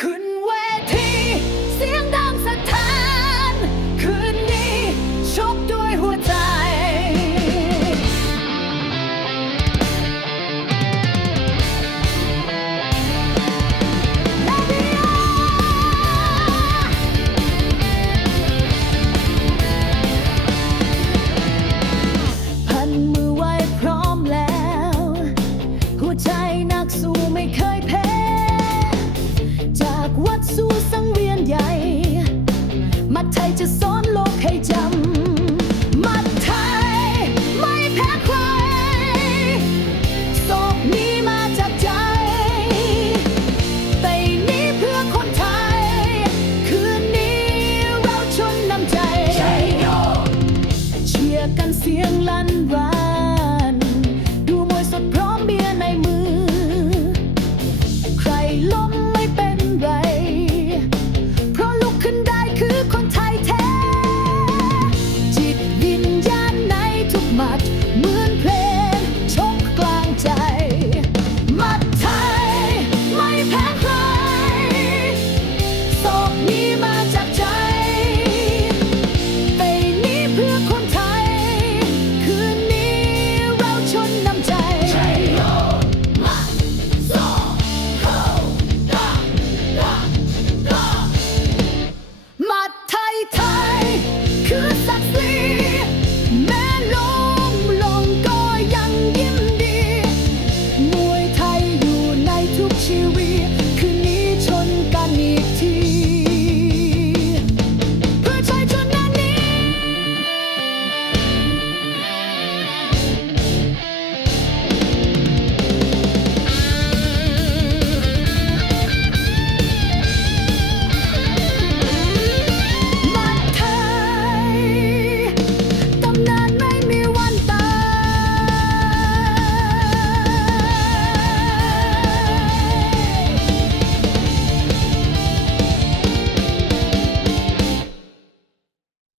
คุณไว้ากวัดสู่สังเวียนใหญ่ มัดไทยจะสอนโลกให้จำ มัดไทยไม่แพ้ใครโศกนี้มาจากใจ ไปนี้เพื่อคนไทย คืนนี้เราชนน้ำใจ เชียร์กันเสียงลั่นวา